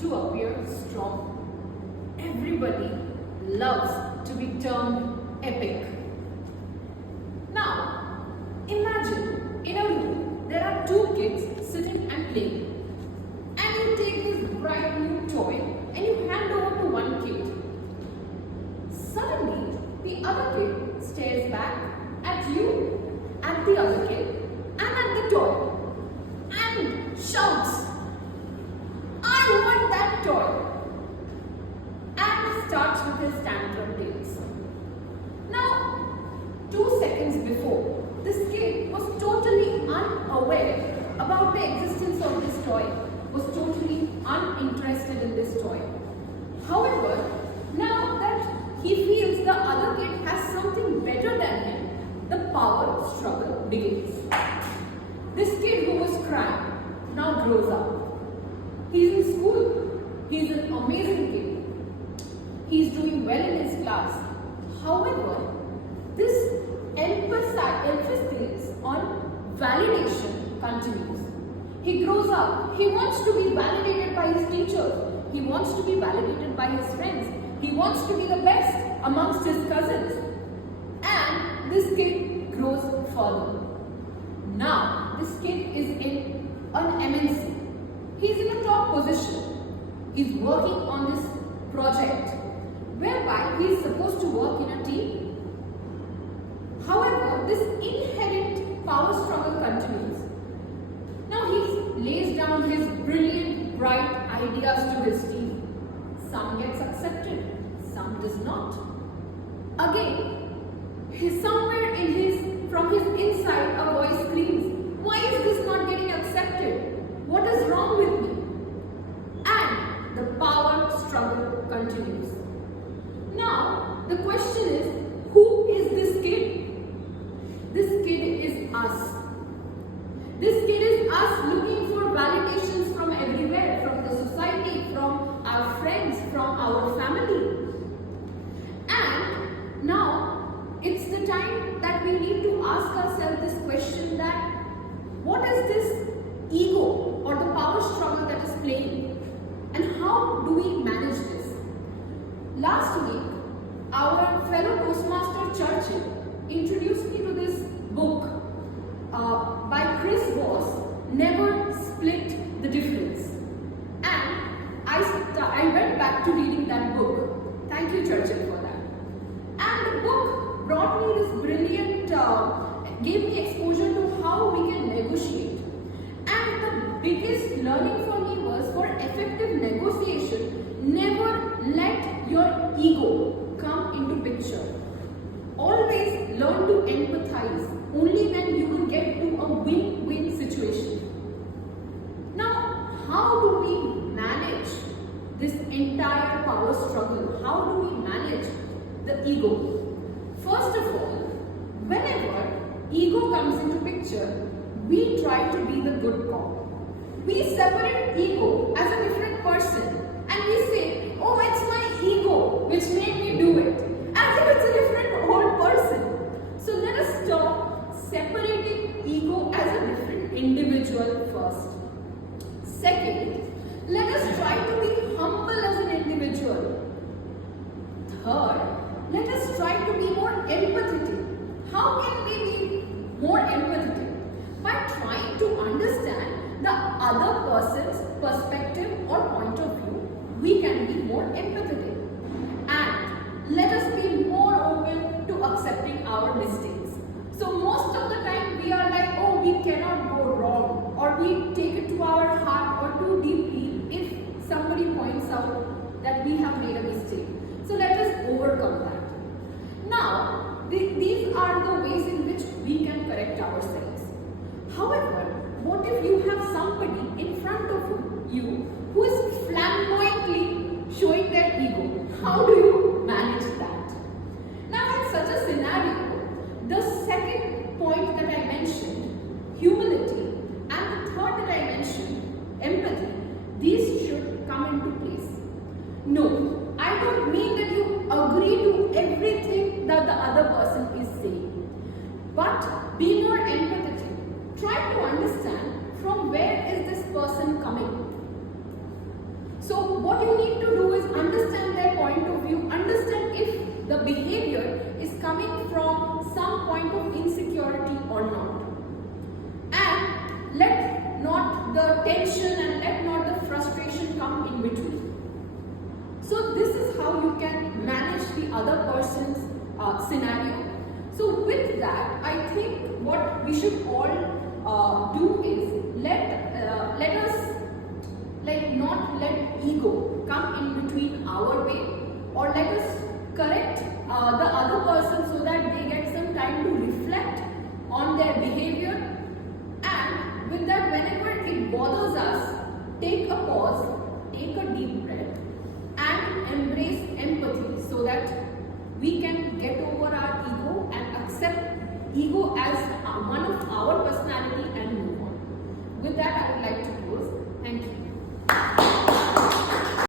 to appear strong. Everybody loves to be termed epic. Now, imagine in a room there are two kids sitting and playing. And you take this bright new toy and you hand over to one kid. Suddenly, the other kid stares back at you, at the other kid, and at the toy, and shouts, "I want that toy!" and starts with his tantrum tales. Now, 2 seconds before, this kid was totally unaware about the existence of this toy, was totally uninterested in this toy. However, now that he feels the other kid has something better than him, the power struggle begins. This kid who was crying now grows up. He's in school. He's an amazing kid. He's doing well in his class. However, this emphasis on validation continues. He grows up. He wants to be validated by his teachers. He wants to be validated by his friends. He wants to be the best amongst his cousins. And this kid grows further. Now, this kid is in an MNC. He's in a top position. He's working on this project whereby he is supposed to work in a team. However, this inherent power struggle continues. Now he lays down his brilliant, bright ideas to his team. Some gets accepted, some does not. Again, somewhere from his inside, a voice screams, "Why is this not getting accepted? What is wrong with me?" And the power struggle continues. Now, the question is, who is this kid? This kid is us. This kid is us looking for validations from everywhere, from the society, from our friends, from our family. And now, it's the time that we need to ask ourselves this question that, what is this ego or the power struggle that is playing? And how do we manage this? Last week, our fellow Toastmaster Churchill introduced me to this book by Chris Voss, Never Split the Difference. And I went back to reading that book. Thank you, Churchill, for that. And the book brought me this brilliant, gave me exposure to how we can negotiate. And the biggest learning for me was, for effective negotiation, never let your ego come into picture. Always learn to empathize. Only then you will get to a win-win situation. Now, how do we manage this entire power struggle? How do we manage the ego? First of all, whenever ego comes into picture, we try to be the good cop. We separate ego as a different person and we say, "Oh, it's my ego which made me do it," as if it's a different whole person. So let us stop separating ego as a different individual first. Second, let us try to be humble as an individual. Third, let us try to be more empathetic. How can we be more empathetic? By trying to understand the other person's perspective or point of view, we can be more empathetic. And let us be more open to accepting our mistakes. So most of the time we are like, "Oh, we cannot go wrong," or we take it to our heart or too deeply if somebody points out that we have made a mistake. So let us overcome that. Now, these are the ways in which we can correct ourselves. However, what if you have somebody in front of you who is flamboyantly showing their ego? How do you manage that? Now, in such a scenario, the second point that I mentioned, humility, and the third that I mentioned, empathy, these should come into place. No, I don't mean that you agree to everything that the other person is saying, but be more empathetic. Try to understand from where is this person coming. So let not the tension and let not the frustration come in between. So this is how you can manage the other person's scenario. So with that, I think what we should all do is let us not let ego come in between our way, or let us correct the other person so that they get some time to reflect on their behavior. And with that, whenever it bothers us, take a pause, take a deep breath, and embrace empathy so that we can get over our ego and accept ego as one of our personality and move on. With that, I would like to close.